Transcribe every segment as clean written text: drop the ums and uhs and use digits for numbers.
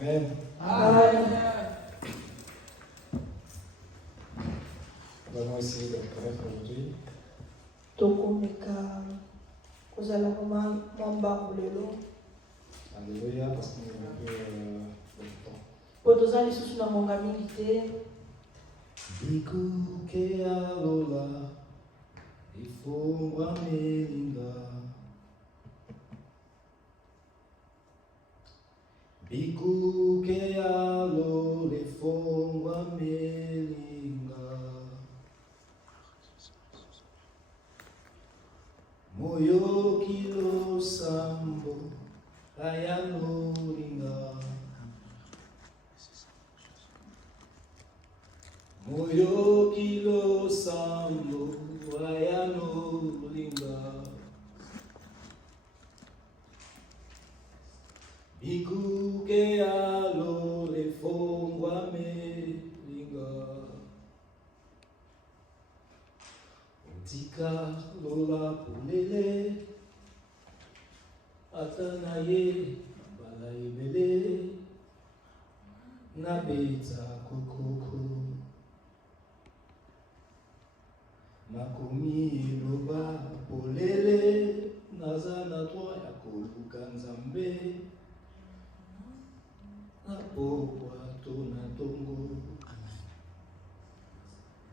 Amen. Amen. Nous allons essayer de reconnaître aujourd'hui. Alléluia, parce qu'on est un peu de temps. Bikuke alola, ifungwa melinga. Bikuke alola, ifungwa melinga. Moyo kilo sambo, ayano linga. Moyo kilo sambo ayano linga. Bikuke alo lefongwa melinga. Otika lola pulele atanaye balaibele nabeta kokoko. Makomi loba polele nazana toi ya koluka nzambe na pokwa tona tongo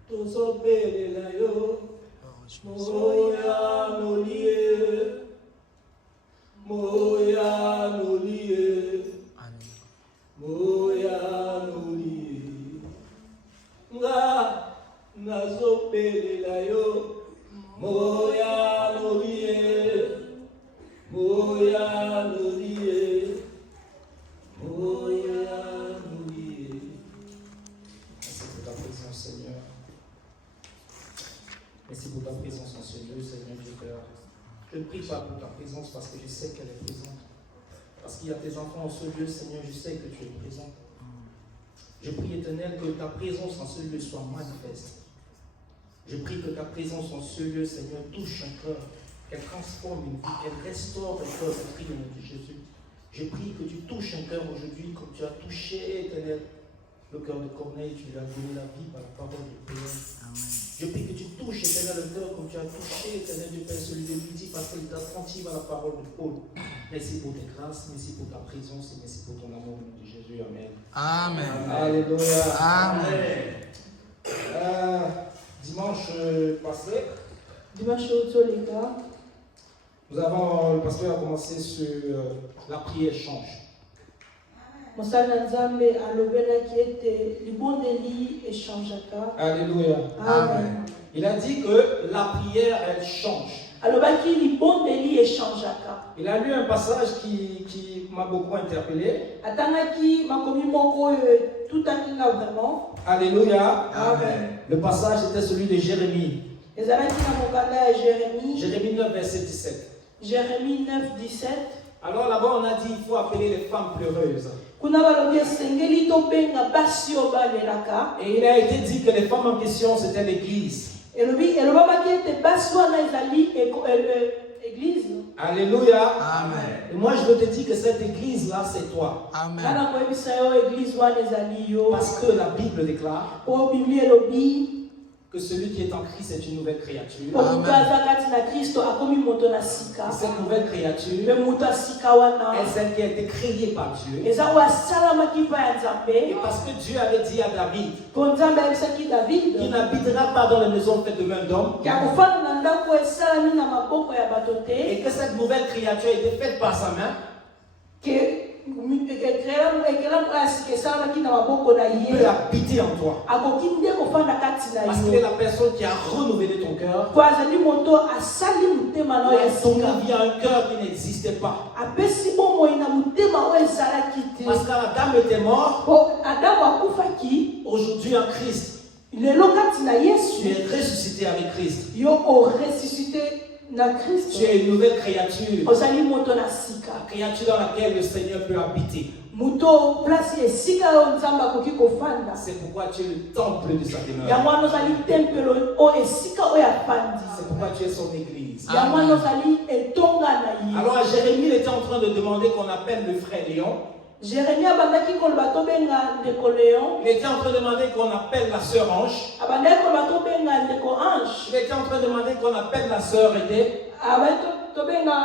tosopelela yo moya nolie moya nolie moya nolie nga nazopelela yo moya nolie moya nolie moya nolie. Merci pour ta présence, Seigneur. Merci pour ta présence en ce lieu, Seigneur Dieu Père. Je ne prie pas pour ta présence parce que je sais qu'elle est présente. Parce qu'il y a tes enfants en ce lieu, Seigneur, je sais que tu es présent. Je prie, Éternel, que ta présence en ce lieu soit manifeste. Je prie que ta présence en ce lieu, Seigneur, touche un cœur, qu'elle transforme une vie, qu'elle restaure un cœur, je prie au nom de Jésus. Je prie que tu touches un cœur aujourd'hui, comme tu as touché, Éternel, le cœur de Corneille, tu lui as donné la vie par la parole de prière. Je prie que tu touches, Éternel, le cœur, comme tu as touché, Éternel, Dieu Père, celui de Lydie, parce qu'il est attentif à la parole de Paul. Merci pour tes grâces, merci pour ta présence et merci pour ton amour au nom de Jésus. Amen. Amen. Alléluia. Amen. Dimanche passé, nous avons, le pasteur a commencé sur la prière change. Alléluia. Amen. Il a dit que la prière, elle change. Il a lu un passage qui m'a beaucoup interpellé. Alléluia. Amen. Le passage était celui de Jérémie. Jérémie 9, verset 17. Jérémie 9, 17. Alors là-bas, on a dit il faut appeler les femmes pleureuses. Et il a été dit que les femmes en question, c'était l'église. Alléluia. Amen. Et moi, je veux te dire que cette église-là, c'est toi. Amen. Parce que la Bible déclare que celui qui est en Christ est une nouvelle créature. Et cette nouvelle créature est celle qui a été créée par Dieu. Et parce que Dieu avait dit à David qu'il n'habitera pas dans la maison faite de main d'homme, et que cette nouvelle créature a été faite par sa main, peut habiter en toi. Parce qu'il est la personne qui a renouvelé ton cœur. Dans ton vie, il y a un cœur qui n'existait pas. Parce qu'Adam était mort. Aujourd'hui en Christ, tu es ressuscité avec Christ. Tu es une nouvelle créature. La créature dans laquelle le Seigneur peut habiter. C'est pourquoi tu es le temple de sa demeure. C'est pourquoi tu es son église. Amen. Alors Jérémie était en train de demander qu'on appelle le frère Léon. Jérémie abandaki koloba tobenga ndeko Léon. Il était en train de demander qu'on appelle la sœur Ange. Abandaki koloba tobenga ndeko Ange. Il était en train de demander qu'on appelle la sœur Été. Abandaki tobenga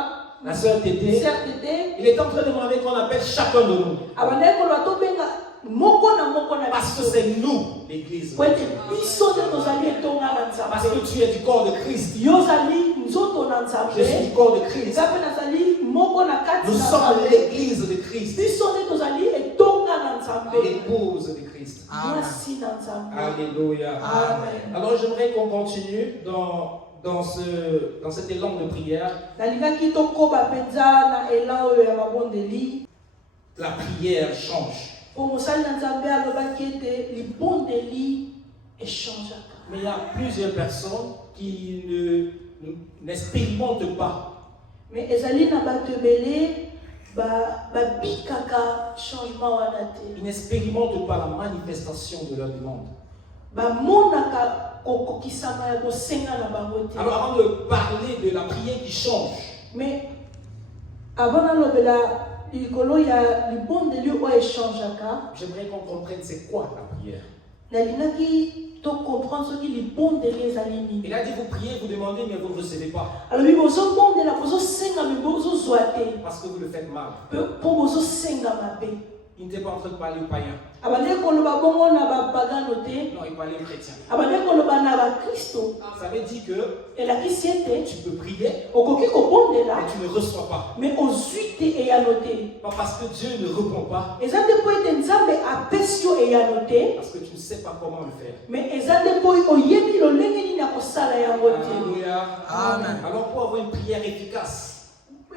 La sœur Tété. sœur Tété. Il était en train de demander qu'on appelle chacun de nous. Abandaki koloba tobenga moko na Parce que biso. c'est nous, l'église. Po ete biso nde tozali etonga na Parce que Nzambe. tu es du corps de Christ. Yo ozali nzoto na Je suis Nzambe. du corps de Christ. Eza mpe nazali moko na kati Nous na sommes Nzambe. l'église de Christ. Biso nde tozali etonga na Nzambe. L'épouse de Christ. Mwasi na Nzambe. Alléluia. Amen. Alors j'aimerais qu'on continue dans cet élan de prière. Nalingaki tokoba mpenza na elan oyo ya mabondeli. La prière change. Po mosali na Nzambe alobaki ete libondeli echangeaka. Mais il y a plusieurs personnes qui n'expérimentent pas. Mais ezali na bato ebele babikaka changement wana te. Ils n'expérimentent pas la manifestation de leur demande. Bamonaka kokokisama ya kosenga na bango te. Alors avant de parler de la prière qui change, Mais avant nalobela likolo ya libondeli oyo echangeaka, j'aimerais qu'on comprenne c'est quoi la prière. nalingaki tocomprendre soki libondeli ezali nini. Il a dit vous priez, vous demandez, mais vous ne recevez pas. alobi bozobondela bozosenga me bozozwa te Parce que vous le faites mal. mpo bozosenga mabe. Il n'était pas en train de parler aux païens. abandeki koloba bongo na bapagano te, Non, il parlait aux chrétiens. abandeki koloba na bakristo. Ça veut dire que elakisi ete tu peux prier, okoki kobondela mais tu ne reçois pas. me ozwi te eyano te. Pas parce que Dieu ne répond pas, eza nde mpo ete nzambe apesi yo eyano te, parce que tu ne sais pas comment le faire. me eza nde mpo oyebi lolenge nini ya kosala yango te. Alléluia. Amen. Alors pour avoir une prière efficace,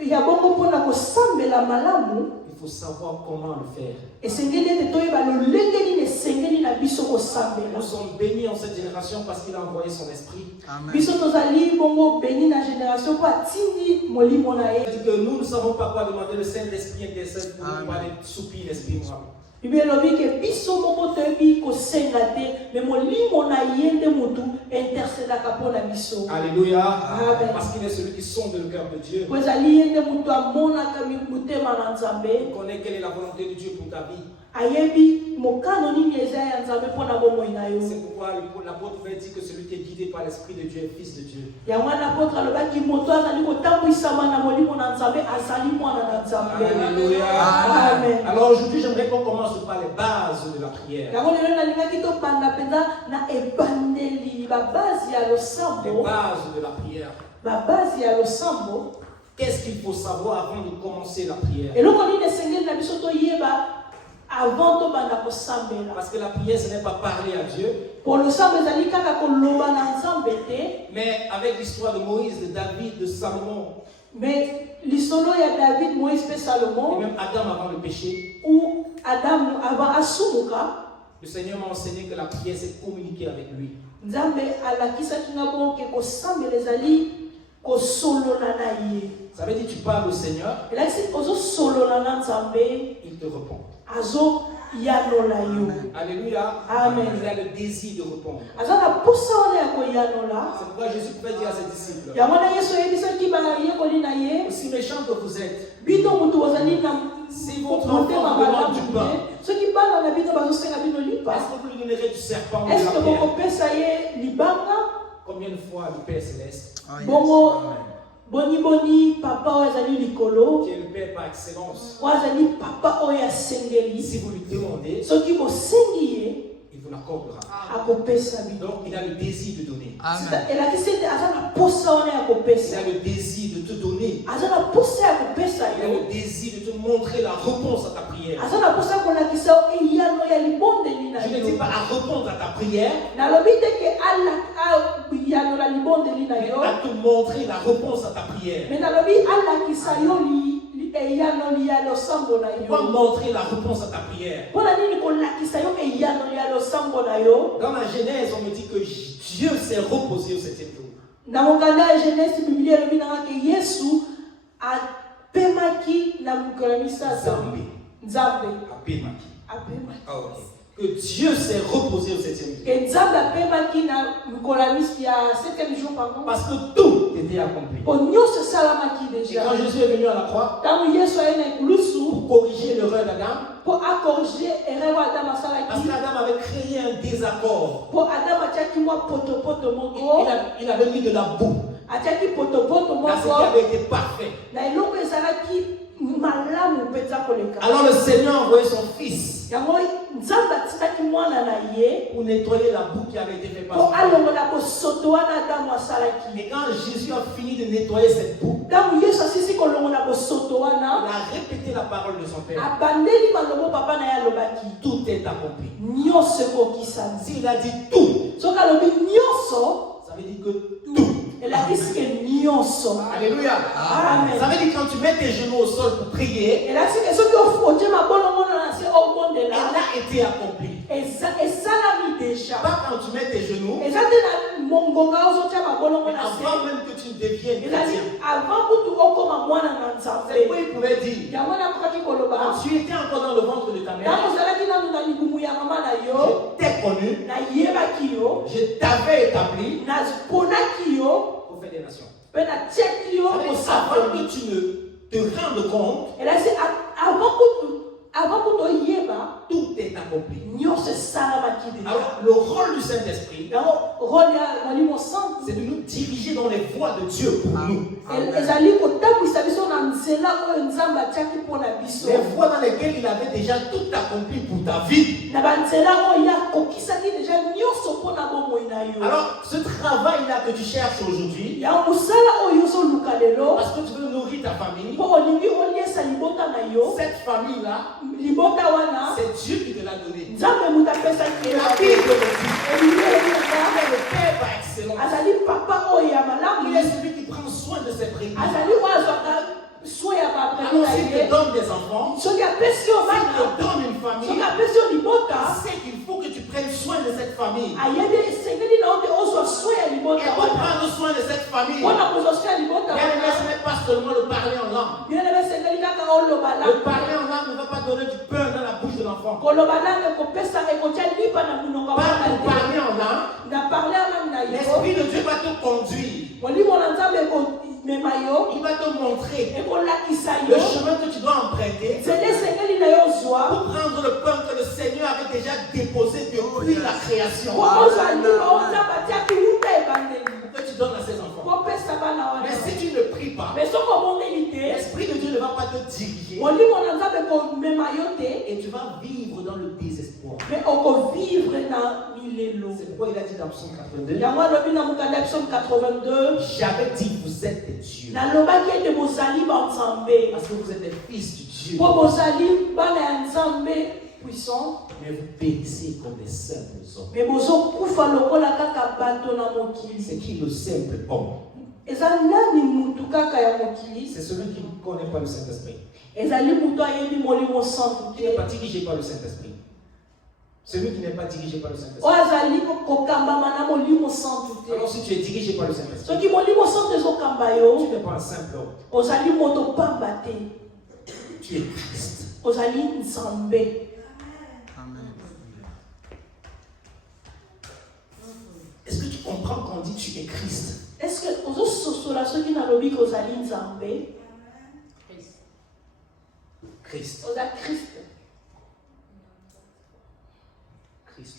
ya bongo mpona kosambela malamu il faut savoir comment le faire. esengeli ete toyeba lolenge nini esengeli na biso kosambela. Nous sommes bénis en cette génération parce qu'il a envoyé son esprit. Amen. biso tozali bongo beni na génération mpo atindi molimo na ye. C'est-à-dire que nous ne savons pas quoi demander, le Saint-Esprit intercède pour nous Amen. par des soupirs d'esprit moi. bible elobi ke biso moko toyebi kosenga te me molimo na ye nde motu intercedaka mpo na biso. Alléluia. Amen. Parce qu'il est celui qui sonde le cœur de Dieu. po ezali ye nde motu amonaka motema na Il nzambe, connaît quelle est la volonté de Dieu pour ta vie. ayebi mokano nini eza ya nzambe mpo na bomoi na yo. C'est pourquoi l'apôtre va dire que celui qui est guidé par l'Esprit de Dieu est fils de Dieu. yango wana apôtre alobaki moto azali kotambwisama na molimo na nzambe azali mwana na nzambe. Alléluia. Amen. Alors aujourd'hui, j'aimerais qu'on commence par les bases de la prière. yango lelo nalingaki tobanda mpenza na ebandeli babasi ya Les losambo. bases de la prière. babasi ya losambo. Qu'est-ce qu'il faut savoir avant de commencer la prière? eloko nini esengeli na biso toyeba avant tobanda kosambela. Parce que la prière, ce n'est pas parler à Dieu, po losambo ezali kaka koloba na nzambe te, mais avec l'histoire de Moïse, de David, de Salomon, mais lisolo ya David, Moïse pe et Salomon, même Adam avant le péché, ou Adamu avant asumuka, le Seigneur m'a enseigné que la prière, c'est communiquer avec lui. nzambe alakisaki nga bongo ke kosambela ezali kosolola na ye. Ça veut dire que tu parles au Seigneur, elakisi ozosolola na nzambe, il te répond. azoyanola yo. Alléluia. Amen. Il a le désir de répondre. aza na posa wana ya koyanola. C'est pourquoi Jésus pouvait dire à ses disciples, yango na yesu oyebisaki bayekoli na ye, aussi méchant que vous êtes, bino mutu ozali na si votre enfant motema vous demande malamu du te, pain, soki bana na bino bazosenga bino lipa, est-ce que vous lui donnerez du serpent ou de est-ce la que pierre? bokopesa ye libanga? Combien de fois le Père Céleste, Oh, yes. Bongo Amen. boni papa oyo azali likolo, qui est le Père par excellence, oyo azali papa oyo asengeli, si vous lui demandez, soki bosengi ye il vous l'accordera. akopesa bino. Donc il a le désir de donner. Amen. elakisi ete aza na posa wana ya Il kopesa, a le désir de te donner. aza na posa ya kopesa Il a yo, le désir de te montrer la réponse à ta prière. aza na posa ya kolakisa yo eyano ya libondeli na Je ne dis yo. pas à répondre à ta prière, nalobi te ke ayanola libondeli na mais yo, à te montrer la réponse à ta prière. me nalobi alakisa yo eyanoli ya losambo na Pourquoi yo. montrer la réponse à ta prière? mpona nini kolakisa yo eyanoli ya losambo na yo? Dans la Genèse, on me dit que Dieu s'est reposé au 7e jour. na mokanda ya genese biblia elobi nanga ke yesu apemaki na mokolo ya misasa. Zambé. nzambe Apémaki. apemaki. Ah, ok. Que Dieu s'est reposé au 7e jour. ke nzambe apemaki na mokolo ya 7e jour, pardon, Parce que tout était accompli. po nyonso esalamaki Et deja. quand Jésus est venu à la croix, ntango yesu aye na ekulusu, corriger l'erreur d'Adam. pour corriger erreur Adam Parce asalaki qu'Adam avait créé un désaccord. pour Adam atiaki mwa potopoto moko Il avait mis de la boue atiaki potopoto dans ce qui moko avait été parfait. na eloko ezalaki malamu mpenza koleka Alors le Seigneur a envoyé son fils yango nzambe atikaki mwana na ye pour nettoyer la boue qui avait été faite par po son père. alongola bosoto wana adamu asalaki Et quand Jésus a fini de nettoyer cette boue, ntango yesu asisi kolongola bosoto il wana a répété la parole de son père. abandeli malobo papa na ye alobaki Tout est accompli. nyonso ekokisami S'il a dit tout, soki alobi nyonso ça veut dire que tout. elakisi ke nyonso Alléluia. Amen. Ça veut dire que quand tu mets tes genoux au sol pour prier, elakisi ke soki otie mabolongono na se elle obondela a été accomplie. esalami deja Pas quand tu mets tes genoux, eza te na mongonga ozotia mabolongo mais na se avant même que tu ne deviennes ezali chrétien. avant kutu okoma mwana na C'est nzambe quoi il pouvait dire? yango nakokaki koloba Quand tu étais encore dans le ventre de ta ntango mère, ozalaki nanu na libumu ya mama na yo je t'ai connu, nayebaki yo je t'avais établi naponaki yo prophète des nations. mpe natiaki yo Avant kosakoli que tu ne te rendes compte, elasi avant kutu oyeba tout est accompli. nyonso esalamaki deja Alors, le rôle du Saint-Esprit, yango role ya molimo santu c'est de nous diriger dans les voies de Dieu pour nous. ezali kotambwisa biso na nzela oyo nzambe atiaki mpo na biso Les voies dans lesquelles il avait déjà tout accompli pour ta vie. na banzela oyo ye akokisaki deja nyonso mpo na bomoi na yo Alors, ce travail-là que tu cherches aujourd'hui, yango mosala oyo ozoluka lelo parce que tu veux nourrir ta famille, mpo olingi oliesa libota na yo cette famille-là, libota wana c'est Dieu qui te l'a donnée. nzambe moto apesaki Et la Bible me dit, elingi il elinga est le Père par excellence. azali papa oyo ya malamu Il est celui qui prend soin de ses brebis. azali oyo azwaka soin ya babreki Alors, na s'il te ye donne des enfants, soki apesi yo s'il bana te donne une famille, soki apesi yo libota c'est qu'il faut que tu prennes soin de cette famille. ayebi esengeli na yo te ozwa soin ya Et libota pour wana prendre soin de cette famille, mpona kozwa soin ya libota bien aimé, ce wana n'est pas seulement le parler en langue. bien ebe esengeli kaka oloba Le parler langue en langue ne va pas donner du pain dans la bouche de l'enfant. koloba langue ekopesa ekotia lipa na monoko Pas wana pour parler en langue, na parle ya langue na yo l'Esprit de Dieu va te conduire. molimo na nzambe ekomema yo Il va te montrer ekolakisa le yo chemin que tu dois emprunter nzela esengeli na yo zwa pour prendre le pain que le Seigneur avait déjà déposé depuis la création. po ozwa lipa o nzambe atiaki wuta ebandeli Que tu donnes à ses enfants. kopesa bana wana Mais si tu ne pries pas, mais soki omondeli te l'Esprit de Dieu ne va pas te diriger molimo na nzambe ekomema yo te et tu vas vivre dans le désespoir. me okovivre na milelo C'est pourquoi il a dit dans Psaume 82, yango alobi na mokanda ya psaume 82 j'avais dit vous êtes des dieux nalobaki ete bozali banzambe parce que vous êtes des fils du Dieu, mpo bozali bana ya nzambe puissant mais vous périssez comme des simples hommes. me bozokufa lokola kaka bato na mokili C'est qui le simple homme? eza nani mutu kaka ya mokili C'est celui qui ne connaît pas le Saint-Esprit. ezali mutu ayebi molimo santu Qui n'est te pas dirigé par le Saint-Esprit. Celui qui n'est pas dirigé par le Saint-Esprit. oyo azali kokambama na molimo santu te Alors si tu es dirigé par le Saint-Esprit, soki molimo santu ezokamba tu yo n'es pas un simple homme. ozali moto pamba te Tu es Christ. ozali nzambe Est-ce que tu comprends quand on dit tu es Christ? est-ce que ozososola soki nalobi ke ozali nzambe Christ. oza kriste Christ.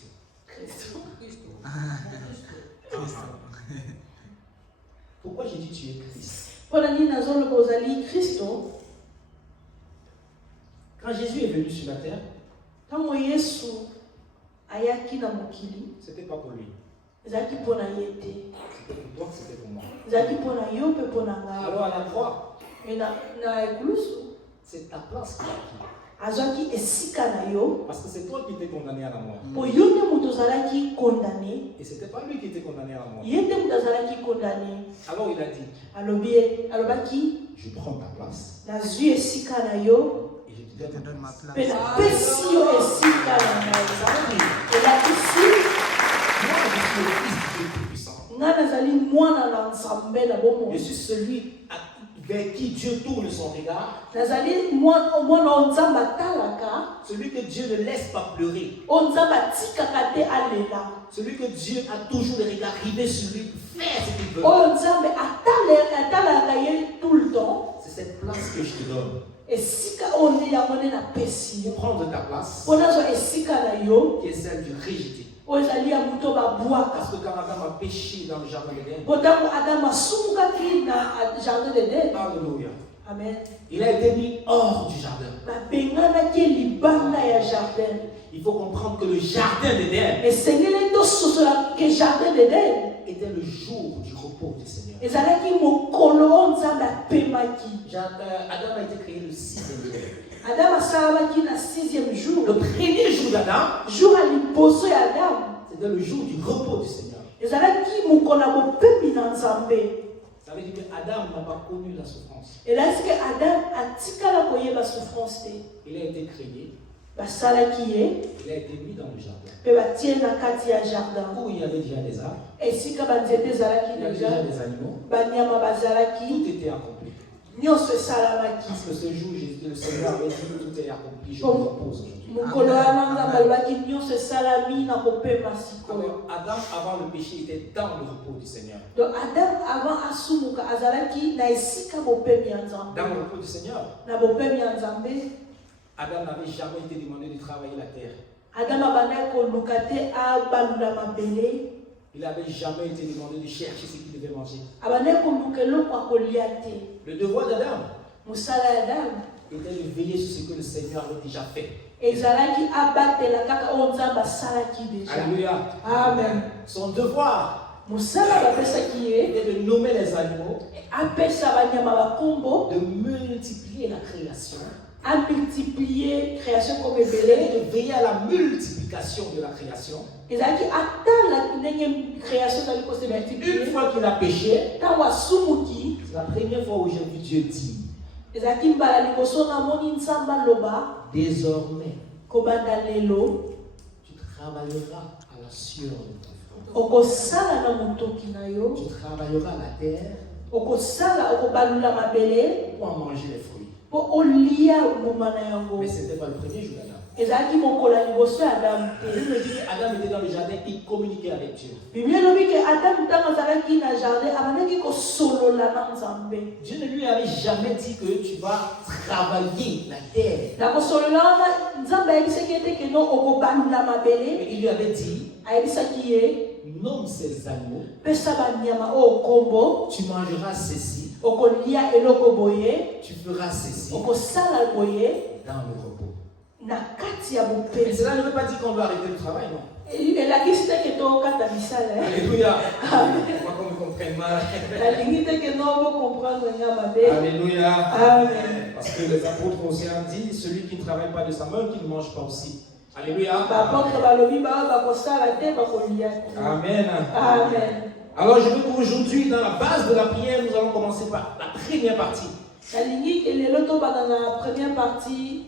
Pourquoi j'ai dit tu es Christ? mpona nini nazoloba ozali kristo Quand Jésus est venu sur la terre, ntango yesu ayaki na mokili c'était pas pour lui. ezalaki mpona ye te C'était pour toi, c'était pour moi. ezalaki mpona yo mpe mpona ngai Alors à la croix, me na ekulusu c'est ta place qui est acquis. azwaki esika na yo Parce que c'est toi qui étais condamné à la mort. mpo yo nde moto ozalaki kondane Et c'était pas lui qui était condamné à la mort. ye nde moto azalaki kondane Alors il a dit, alobaki je prends ta place. nazwi esika na yo Et je te donne ma place. mpe napesi yo esika na ngai elakisi Moi, je suis le fils du Dieu Tout-Puissant. ngai nazali mwana na nzambe na Je bomoi suis celui vers qui Dieu tourne son regard. nazali mwana oyo nzambe atalaka Celui que Dieu ne laisse pas pleurer. oyo nzambe atikaka te alela Celui que Dieu a toujours le regard rivé sur lui pour faire ce qu'il veut. oyo nzambe atalaka ye tout le temps C'est cette place que je te donne. esika one yango na pesi yo prendre ta place, pona zo esika na yo qui est celle du rejeté. ozali ya muto babwaka Parce que quand Adam a péché dans le jardin d'Éden, potango Adam asungaki na jardin d'Eden. alléluia, Amen. il a été mis hors du jardin. babenganaki libanda ya jardin. Il faut comprendre que le jardin d'Éden esengeli tososola ke jardin d'Eden était le jour du repos du Seigneur. ezalaki mokolo oyo nzambe apemaki. Adam a été créé le 6e jour. Adam asalamaki na 6e jour. Le premier jour d'Adam, jour ya liboso ya Adam c'était le jour du repos du Seigneur. ezalaki mokolo ya bopepi na nzambe. Ça veut dire que Adam n'a pas connu la souffrance. elasi ke Adam atikala koyeba souffrance te. Il a été créé, basalaki ye il a été mis dans le jardin. mpe batie na kati ya jardin Où il y avait déjà des arbres, esika banzete ezalaki il y avait deja déjà des animaux, banyama bazalaki tout était accompli. nyonso esalamaki. Parce que ce jour, le Seigneur avait dit que tout est accompli, je me repose aujourd'hui. mokolo wana nzambe alobaki nyonso esalami na kopema sikoyo. Alors, Adam, avant le péché, était dans le repos du Seigneur. donc Adam avant asumuka azalaki na esika bopemi ya nzambe. Dans le repos du Seigneur, na bopemi ya nzambe Adam n'avait jamais été demandé de travailler la terre. Adam abandaki koluka te abalula mabele. Il n'avait jamais été demandé de chercher ce qu'il devait manger. abandaki koluka eloko akolia te. Le devoir d'Adam mosala ya Adam était de veiller sur ce que le Seigneur avait déjà fait. ezalaki abatela kaka oyo nzambe asalaki deja. Alléluia. Amen. Son devoir mosala bapesaki ye était de nommer les animaux, apesa banyama bakombo de multiplier la création amultiplie création comme et ebele. de veiller à la multiplication de la création. ezalaki atala ndenge création ezali Une kosemultiplie. fois qu'il a péché, ntango asumuki c'est la première fois où j'ai vu Dieu dire, ezalaki mbala liboso namoni nzambe aloba désormais, kobanda lelo tu travailleras à la sueur de ton front. okosala na motoki na yo, Tu travailleras la terre okosala okobalula mabele pour en manger les fruits. mpo olia mbuma na yango. Mais ce n'était pas le premier jour d'Adam. ezalaki mokolo ya liboso ya Adamu La te. Bible dit qu'Adam était dans le jardin, il communiquait avec Dieu. biblia elobi ke Adamu ntango azalaki na jardin abandaki kosolola na nzambe. Dieu ne lui avait jamais dit que tu vas travailler la terre. na kosolola wana nzambe ayebisaki ete keno okobalula mabele. Mais il lui avait dit, ayebisaki ye nomme ces animaux, pesa banyama oyo kombo, tu mangeras ceci, okolia eloko boye, tu feras ceci okosala boye dans le repos. na kati ya Mais bopeli. cela ne veut pas dire qu'on doit arrêter le travail, non. elakisi te ke tokata misala. Alléluia. Moi, qu'on me comprenne mal. nalingi te ke no bocomprendre nga mabe. Alléluia. Amen. Parce que les apôtres aussi ont dit, celui qui ne travaille pas de sa main, qui ne mange pas aussi. Alléluia. baapôtre balobi bao bakosala te bakolia te. Amen. Amen. Alors je veux qu'aujourd'hui, dans la base de la prière, nous allons commencer par la première partie. nalingi elelo tobanda na première partie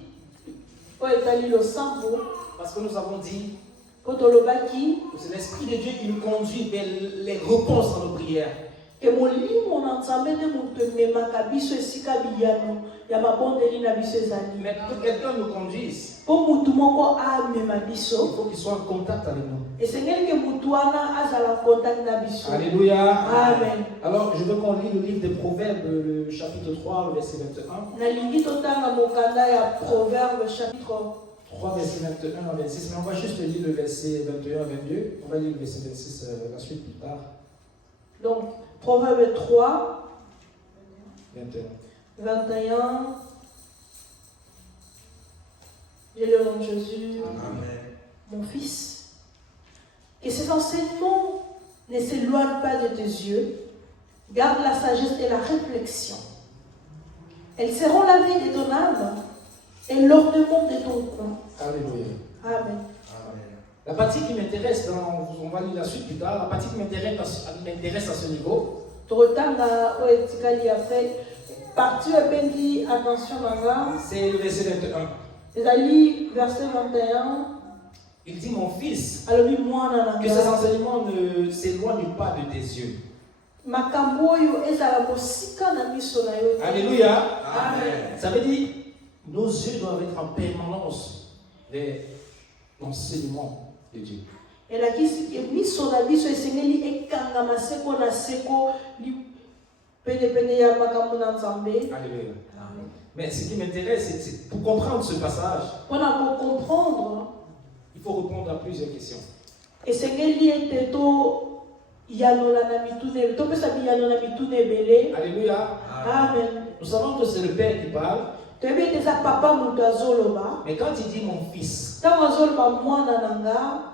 oyo etali losambo Parce que nous avons dit mpo tolobaki que c'est l'Esprit de Dieu qui nous conduit vers les réponses dans nos prières. ke molimo na nzambe nde moto ememaka biso esika biyano ya mabondeli na biso ezali. Mais pour que quelqu'un nous conduise, mpo mutu moko amema il biso faut qu'il soit en contact avec nous. esengeli ke mutu wana azala contact na biso. Alléluia. Amen. Alors je veux qu'on lit le livre des Proverbes, le chapitre 3, le verset 21. nalingi totanga mokanda ya proverbe chapitre 3, verset 21 à 26. Mais on va juste lire le verset 21 à 22. On va lire le verset 26 la suite plus tard. donc proverbe 3 21. 21. J'ai le nom de Jésus. Amen. Mon fils, que ces enseignements ne s'éloignent pas de tes yeux. Garde la sagesse et la réflexion. Elles seront la vie de ton âme et l'ornement de ton coin. Alléluia. Amen. Amen. La partie qui m'intéresse, on va lire la suite plus tard, la partie qui m'intéresse à ce niveau, Totanga oetikali après. Partie bendi attention manga. c'est le verset 21. Ezali verset 21. Il dit, mon fils, Alobi mwana que ces nanga. enseignements ne s'éloignent pas de tes yeux. Makambo oyo ezala mosika na miso na yo. Alléluia. Amen. Ça veut dire, nos yeux doivent être en permanence vers l'enseignement de Dieu. elakisi ke miso na biso esengeli ekangama seko na seko pene ya makambo na nzambe. Alléluia. Mais ce qui m'intéresse, c'est pour comprendre ce passage, On a pour comprendre. il faut répondre à plusieurs questions. Et c'est que to yanola na mitune to pesa bi yanola mitune belé. Alléluia. Amen. Nous savons que c'est le Père qui parle, To ebe teza papa mutu azoloba. mais quand il dit mon fils, Tango azoloba mwana nanga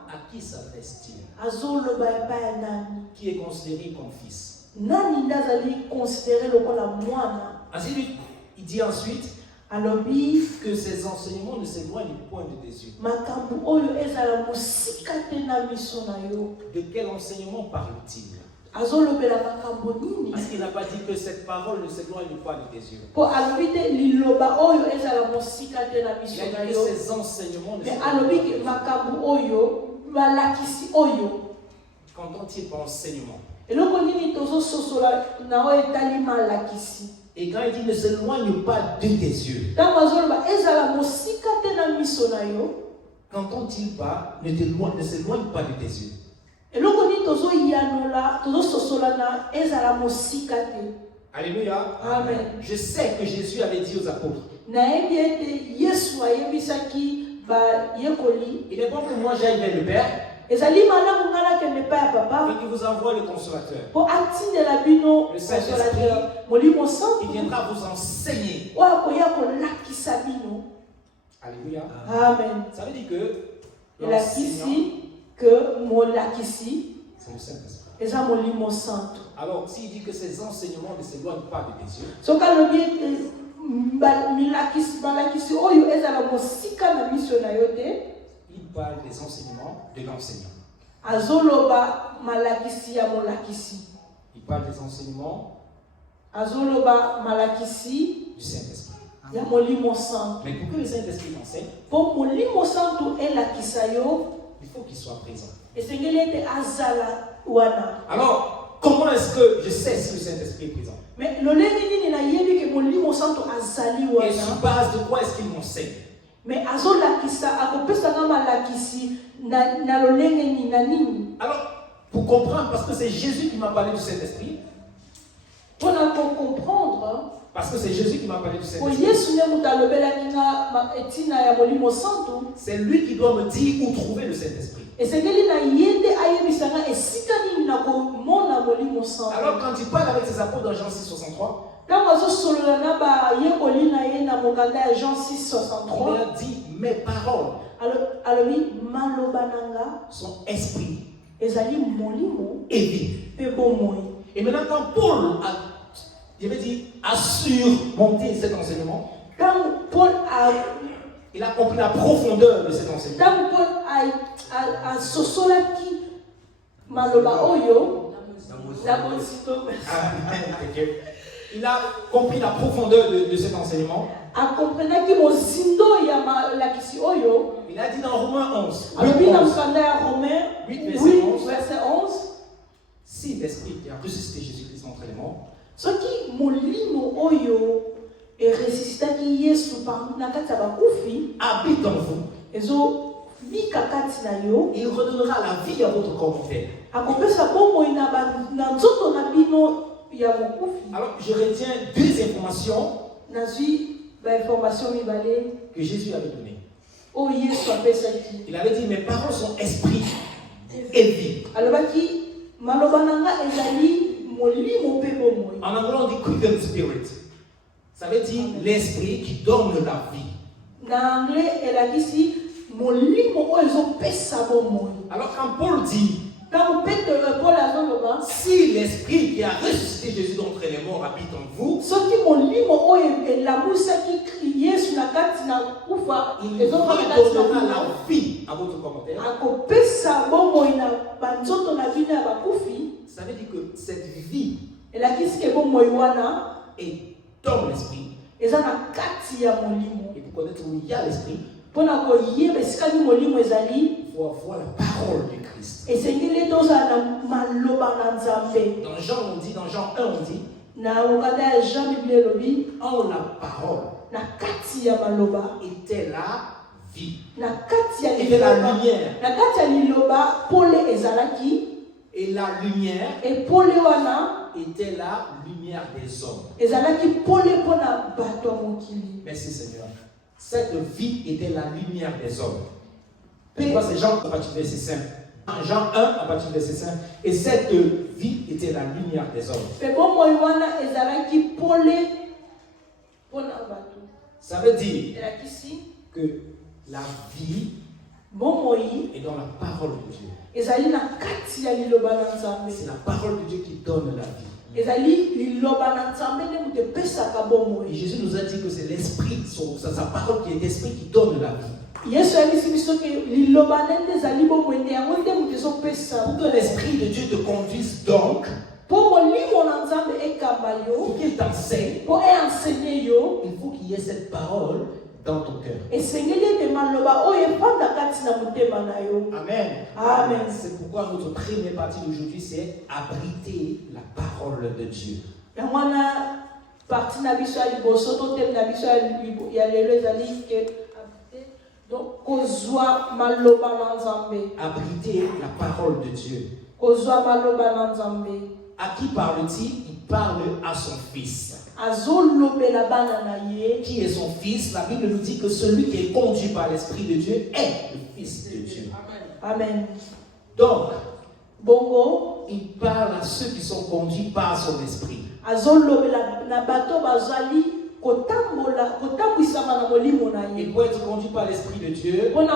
à qui s'adresse-t-il? azoloba epa ya nani? Qui est considéré comme fils? Nani ndazali considéré lokola mwana? Ainsi, il dit ensuite Alobi que ses enseignements ne s'éloignent point de tes yeux. makambo oyo ezala mosika te na miso na yo. De quel enseignement parle-t-il? Azolobela makambo nini? Parce qu'il n'a pas dit que cette parole ne s'éloigne pas de tes yeux. Po alobi te liloba oyo ezala mosika te na Il miso a na dit que yo. ses enseignements ne Mais s'éloignent alobi pas de tes ke yeux. makambo oyo malakisi oyo. Qu'entend-il par enseignement? Eloko nini tozososola na oyo etali malakisi? Et quand il dit ne s'éloigne pas de tes yeux, Ntango azoloba ezala mosika te na miso na yo. qu'entend-il par ne s'éloigne pas de tes yeux? Eloko nini tozoyanola tozososola na ezala mosika te. Alléluia. Amen. Je sais que Jésus avait dit aux apôtres, Nayebi ete Yesu ayebisaki bayekoli il est bon que moi j'aille vers le Père ezali malamu nga nakende epai ya papa et qu'il vous envoie le consolateur. mpo atindela bino Le Saint-Esprit. consolateur molimo Il santu viendra vous enseigner. oyo akoya kolakisa bino. Alléluia. Amen. Ça veut dire que l'enseignant, Elakisi ke molakisi c'est le Saint-Esprit. eza molimo santu. Alors, s'il dit que ces enseignements ne s'éloignent pas de tes yeux, soki alobi ete balakisi oyo ezala mosika na miso na yo te, il parle des enseignements de l'enseignant. azoloba malakisi ya molakisi, Il parle des enseignements azoloba malakisi du Saint-Esprit. ya molimo santu. Mais pour que le Saint-Esprit enseigne, Mpo molimo santu elakisa yo il faut qu'il soit présent. esengeli ete azala wana. Alors, comment est-ce que je sais si le Saint-Esprit est présent? Mais lolenge nini nayebi ke molimo santu azali Et sur wana? base de quoi est-ce qu'il m'enseigne? Mais azolakisa akopesanga malakisi na lolenge nini na nini? Alors, pour comprendre, parce que c'est Jésus qui m'a parlé du Saint-Esprit, Mpona comprendre, parce que c'est Jésus qui m'a parlé du po Saint-Esprit, Yesu nde moto alobelaki nga etina ya molimo santu, c'est lui qui doit me dire où trouver le Saint-Esprit. esengeli na ye nde ayebisanga esika nini na komona molimo santu. Alors, quand il parle avec ses apôtres dans Jean 6,63, Ntango azosolola na bayekoli na ye na mokanda ya Jean il 6,63, leur dit mes paroles alobi maloba na nga sont esprit ezali molimo et vie. mpe bomoi. Et maintenant, quand Paul a surmonté cet enseignement, Ntango Paul il a compris la profondeur de cet enseignement. ntango Paul asosolaki maloba oyo na bosito, Il a compris la profondeur de cet enseignement. akomprenaki mozindo ya malakisi oyo. Il a dit dans Romains 11, Alobi na mokanda ya Romain 8, 8 verset 11, si l'Esprit qui a ressuscité Jésus-Christ entre les morts soki molimo oyo eresisitaki Yesu na kati ya bakufi habite en vous, ezobika kati na yo, il redonnera la vie à votre corps mortel. akopesa bomoi na nzoto na bino ya mokufi. Alors, je retiens deux informations Nazwi bainformation mibale que Jésus avait données. oyo Yesu apesaki. Il avait dit, mes paroles sont esprit et vie. Alobaki maloba na nga ezali molimo mpe bomoi. En anglais, on dit quickened spirit. Ça veut dire l'esprit qui donne la vie. Na anglais elakisi molimo oyo ezopesa bomoi. Alors, quand Paul dit, Ntango Paul azoloba si l'esprit qui a ressuscité Jésus d'entre les morts habite en vous, soki molimo oyo elamusaki Yesu na kati na kufa il ezokaka kati na redonnera kufa, la vie à votre corps mortel. akopesa bomoi na banzoto na bino ya bakufi. Ça veut dire que cette vie Elakisi ke bomoi wana est dans l'esprit. eza na kati ya molimo. Et pour connaître où il y a l'esprit, Mpona koyeba esika nini molimo ezali, il faut avoir la parole du Christ. esengeli tozala na maloba na Nzambe. Dans Jean, on dit, dans Jean 1, on dit, Na mokanda ya Jean Biblia elobi en la parole na kati ya maloba, était la vie. na kati ya Était la liloba, lumière. na kati ya liloba pole ezalaki, Et la lumière e pole wana était la lumière des hommes. ezalaki pole mpona bato ya mokili. Merci Seigneur. Cette vie était la lumière des hommes. Je crois que c'est Jean à partir du verset 5. Jean 1 à partir du verset 5. Et cette vie était la lumière des hommes. Mpe bomoi wana ezalaki pole mpona bato. Ça veut dire elakisi que la vie bomoi est dans la parole de Dieu. ezali na kati ya liloba na nzambe. C'est la parole de Dieu qui donne la vie. ezali liloba na nzambe nde moto epesaka Et bomoi. Jésus nous a dit que c'est l'esprit, sa parole qui est l'esprit qui donne la vie. yesu ayebisi biso ke liloba nde ezali bomoi nde yango nde moto ezopesa. Pour que l'esprit de Dieu te conduise donc, mpo molimo na nzambe ekamba yo, pour qu'il t'enseigne, mpo eenseigne yo, il faut qu'il y ait cette parole dans ton cœur. esengeli ete maloba oyo efanda kati na motema na yo. Amen. Amen. C'est pourquoi notre première partie d'aujourd'hui, c'est abriter la parole de Dieu. yango wana parti na biso ya liboso to teme na biso ya lelo ezali ke donc kozwa maloba na nzambe. Abriter la parole de Dieu. kozwa maloba na nzambe. À qui parle-t-il? Il parle à son fils. azolobela bana na ye. Qui est son fils? La Bible nous dit que celui qui est conduit par l'Esprit de Dieu est le Fils de Dieu. Amen. Donc, bongo il parle à ceux qui sont conduits par son esprit. azolobela na bato bazali kotambwisama na molimo na Et ye. pour être conduit par l'Esprit de Dieu, mpona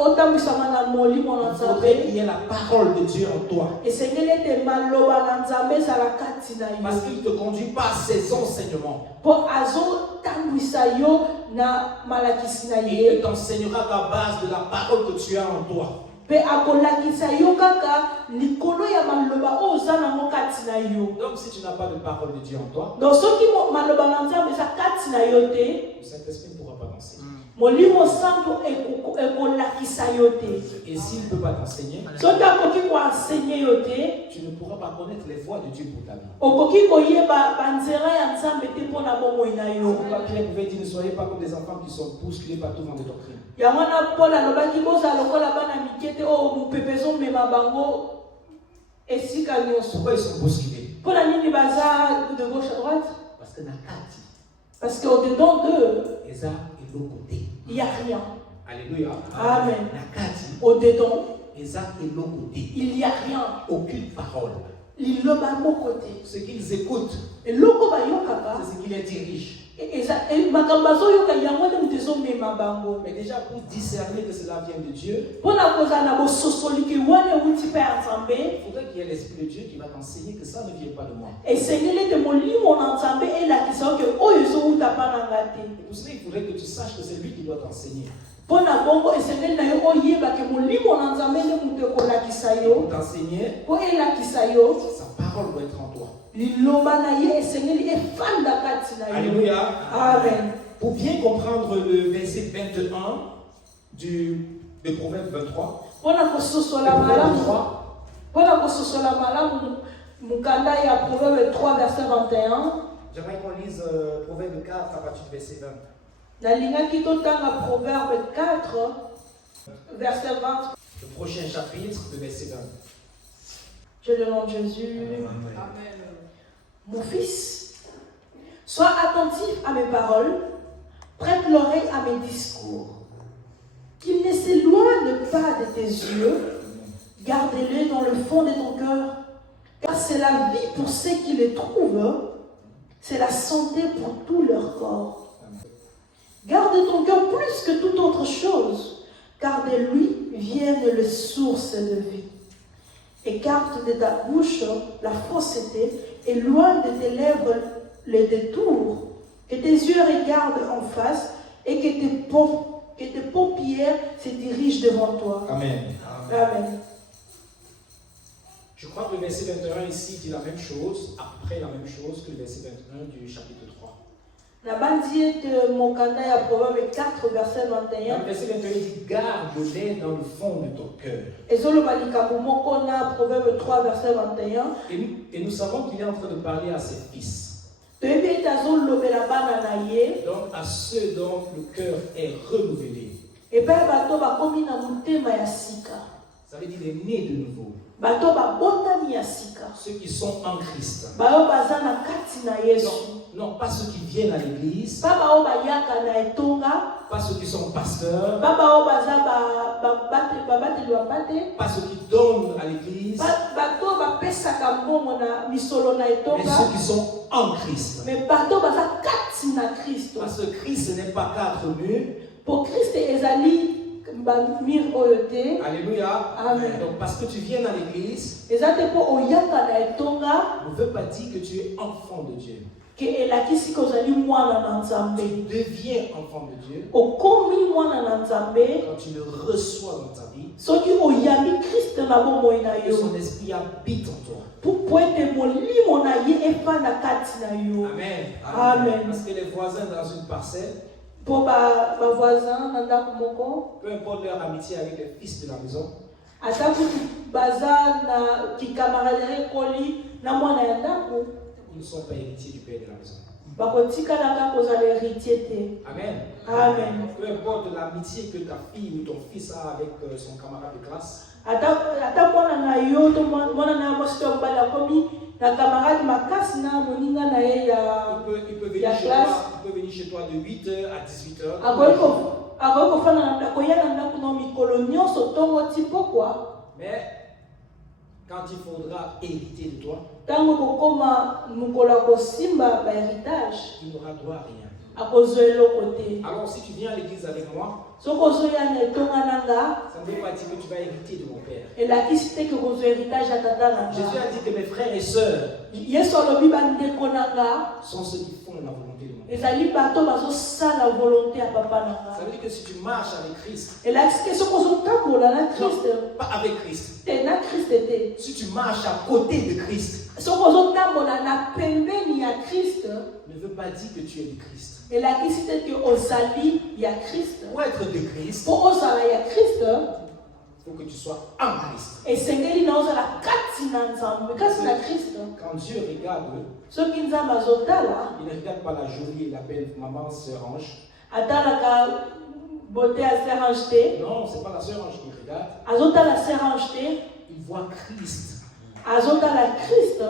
otambwisama na molimo na il faudrait qu'il nzambe y ait la parole de Dieu en toi. esengeli ete maloba na nzambe ezala kati na Parce yo qu'il ne te conduit pas à ses enseignements. mpo azotambwisa yo na malakisi na Il ye ne t'enseignera qu'à base de la parole que tu as en toi. mpe akolakisa yo kaka likolo ya maloba oyo oza nango kati na yo. Donc si tu n'as pas de parole de Dieu en toi, donc soki maloba na nzambe eza kati na yo te, le Saint-Esprit ne pourra pas t'enseigner. molimo santo ekolakisa yo te. Et s'il ne peut pas t'enseigner, soki akoki koensegne yo te, tu ne pourras pas connaître les voies de Dieu pour ta vie. okoki koyeba banzela ya nzambe te mpona bomoi na yo. Pourquoi Pierre pouvait dire ne soyez pas comme des enfants qui sont bousculés par tout vent de doctrine. yango wana paul alobaki bozala lokola bana mike te oyo mopepe ezomema bango esika nyonso. Pourquoi ils sont bousculés? mpona nini baza de gauche à droite? Parce que Nakati, parce que au-dedans d'eux, Eza et l'autre côté. il n'y a rien. Alléluia. Amen. Nakati, Au-dedans, Eza et l'autre côté. il n'y a rien. Aucune parole. Liloba mon côté. Ce qu'ils écoutent, Et loko bayokaka. c'est ce qui les dirige. Et makambazo yoka yango ne mutezo mema bango. Mais déjà pour discerner que cela vient de Dieu, Pona koza na bo sosoli ki wane wuti pe nzambe. il faudrait qu'il y ait l'Esprit de Dieu qui va t'enseigner que ça ne vient pas de moi. Et sengele te molimo na nzambe elakisa ke oyo zo wuta pa na ngate. Et pour cela, il faudrait que tu saches que c'est lui qui doit t'enseigner. Pona bongo esengeli na yo oyeba ke molimo na nzambe ne mutu kolakisa Pour yo. t'enseigner, Po elakisa yo. sa parole doit être en toi. Liloba na ye esengeli efanda kati na yo. Alléluia. Amen. Pour bien comprendre le verset 21 de Proverbe 23, Pona kososola Proverbe malamu. 3, Pona kososola malamu mukanda ya Proverbe 3 verset 21. j'aimerais qu'on lise Proverbe 4 à partir du verset 20. Nalingaki totanga Proverbe 4 verset 20. Le prochain chapitre, le verset 20. Je le nom de Jésus. Amen. Mon fils, sois attentif à mes paroles, prête l'oreille à mes discours. Qu'ils ne s'éloignent pas de tes yeux, garde-les dans le fond de ton cœur, car c'est la vie pour ceux qui les trouvent, c'est la santé pour tout leur corps. Garde ton cœur plus que toute autre chose, car de lui viennent les sources de vie. Écarte de ta bouche la fausseté, éloigne de tes lèvres le détour, que tes yeux regardent en face et que tes paupières se dirigent devant toi. Amen. Amen. Je crois que le verset 21 ici dit la même chose, après la même chose que le verset 21 du chapitre 3. Nabandi ete mokanda ya Proverbe 4 verset Dans 21. le verset 21, il dit garde-les dans le fond de ton cœur. Ezoloba likambo moko na Proverbe 3 verset 21. Et nous savons qu'il est en train de parler à ses fils. Toyebi ete azolobela bana na ye. Donc à ceux dont le cœur est renouvelé. Epai bato bakomi na motema ya sika. Ça veut dire les nés de nouveau. bato babotami ya sika Ceux qui sont en Christ. bayo baza na kati na Yesu Non, pas ceux qui viennent à l'église, pa bao bayaka na etonga pas ceux qui sont pasteurs, pa bao baza babateli bapate pas ceux qui donnent à l'église, bato bapesaka mbongo na misolo na mais etonga ceux qui sont en Christ. mais bato baza kati na Kristo Parce que Christ ce n'est pas 4 murs. po Kristo ezali bamir oyo te. Alléluia. Amen. Donc parce que tu viens à l'église, eza te mpo oyaka na etonga ne veut pas dire que tu es enfant de Dieu. ke elakisi ke ozali mwana na Tu nzambe deviens enfant de Dieu okomi mwana na nzambe quand tu le reçois dans ta vie, soki oyambi kristo na bomoi na que yo son esprit habite en toi. po ete molimo na ye efanda kati na yo Amen. Amen. Parce que les voisins dans une parcelle, mpo bavoisin na ndako moko peu importe leur amitié avec les fils de la maison, ata kutu baza na kikamaraderie ekoli na mwana ya ndako ils ne sont pas héritiers du père de la maison. bakotikalaka kozala héritier te. Amen. Amen. Peu importe l'amitié que ta fille ou ton fils a avec son camarade de classe, ata mwana na yo to mwana na mwasi to mobali akomi na camarade makasi na moninga na ye ya il peut venir chez toi de 8h à 18h. akoki kofanda na ndako ya na ndako na mikolo nyonso ntongo ti pokwa Mais quand il faudra hériter de toi, ntango kokoma mokolo ya kosimba bahéritage il n'aura droit à rien. akozwa eloko te. Alors si tu viens à l'église avec moi, soki ozoya na etonga na nga ça ne veut pas dire que tu vas hériter de mon père. elakisi te ke kozwa héritage ya tata na Jésus nga. a dit que mes frères et sœurs yesu alobi bandeko na nga sont ceux qui font la volonté de mon père. ezali bato bazosala volonté ya papa na Ça nga. veut dire que si tu marches avec Christ, elakisi te soki ozotambola na non, kriste pas avec Christ, te na kriste te si tu marches à côté de Christ, soki ozotambola na pembeni ya kriste ne veut pas dire que tu es de Christ. elakisi te ke ozali ya kriste. Pour être de Christ, mpo ozala ya kriste il faut que tu sois en Christ. esengeli na ozala kati na nzambe kasi na kriste. Quand Dieu regarde, soki nzambe azotala il ne regarde pas la jolie et la belle maman sœur Ange. atalaka beauté ya sœur Ange te, Non, ce n'est pas la sœur Ange qui regarde. azotala sœur Ange te, Il voit Christ azotala kriste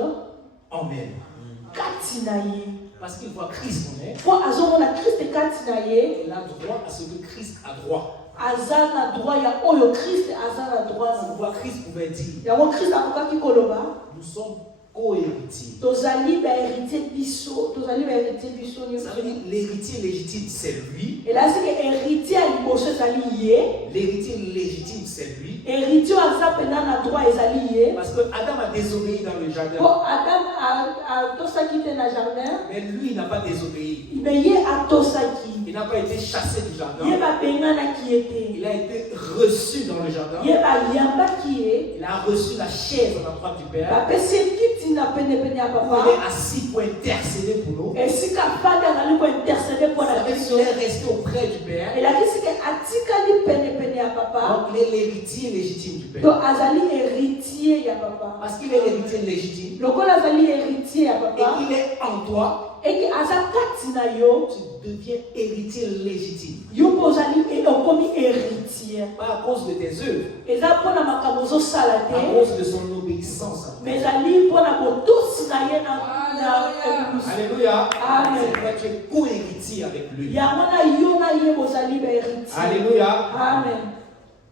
en elle. kati na ye. Parce qu'il voit Christ en elle, mpo azomona kriste kati na ye il a droit à ce que Christ a droit. aza na droit ya oyo kriste aza na droit On na voit Christ pouvait dire, yango kriste akokaki koloba nous sommes co-héritiers. tozali bahéritier biso nyonso. Ça veut dire l'héritier légitime, c'est lui. elasi ke héritier ya liboso ezali ye, L'héritier légitime, c'est lui. héritier oyo aza mpena na droit ezali ye. Parce que Adam a désobéi dans le jardin. mpo adam atosaki te na jardin Mais lui, il n'a pas désobéi. me ye atosaki Il n'a pas été chassé du ye jardin. babenganaki ye te, Il a été reçu dans le jardin. ye bayambaki ye, Il a reçu la chaise à la droite du Père. bapesi ye kiti na penepene ya Il papa est assis pour intercéder pour nous. esika fandi azali kointercede mpo na Ça veut dire biso. qu'il est resté auprès du Père. elakisi ke atikali penepene ya papa Donc il est l'héritier légitime du to Père. azali héritier ya papa. Parce qu'il est l'héritier légitime lokola azali héritier ya et papa qu'il est en toi, eke aza kati na yo, tu deviens héritier légitime. yo mpo ozali okomi héritier. Pas à cause de tes œuvres, eza mpo na makambo ozosala à te, cause de son obéissance à toi. mais ezali mpo na botosi na ye na ebulusu. Alléluia. Amen. C'est pourquoi tu es co-héritier avec lui. yango na yo na ye bozali bahéritier. Alléluia. Amen.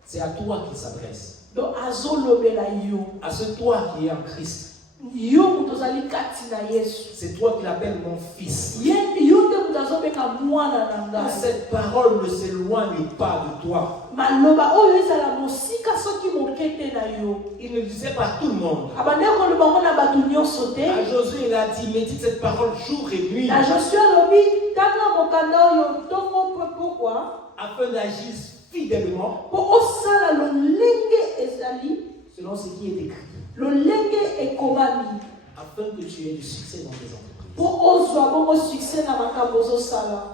C'est à toi qu'il s'adresse. donc azolobela yo, À ce toi qui es en Christ. yo moto ozali kati na yesu, C'est toi qui l'appelles mon fils. yo nde moto azobenga mwana na Que ngai. cette parole ne s'éloigne pas de toi. maloba oyo ezala mosika soki moke te na yo. Il ne le disait pas à tout le monde. abandaki koloba ngo na bato nyonso te. À Josué, il a dit, médite cette parole jour et nuit na Joshua alobi tanga mokanda oyo ntongo mpe pokwa afin d'agir fidèlement mpo osala lolenge ezali, selon ce qui est écrit, lolenge ekomami, afin que tu aies du succès dans tes entreprises. mpo ozwa bongo succès na makambo ozosala.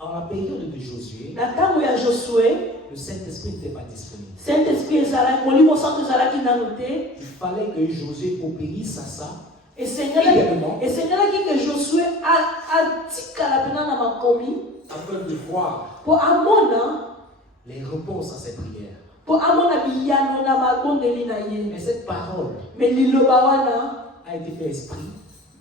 En la période de Josué, na ntango ya Josue, le Saint-Esprit n'était pas disponible. Saint-Esprit ezalaki, molimo santo ezalaki nano te. Il fallait que Josué obéisse à ça esengelaki ke Josue atikala mpena na makomi afin de voir mpo amona les réponses à ses prières. po amona biyano na mabondeli na ye. Mais cette parole Mais liloba wana a été fait esprit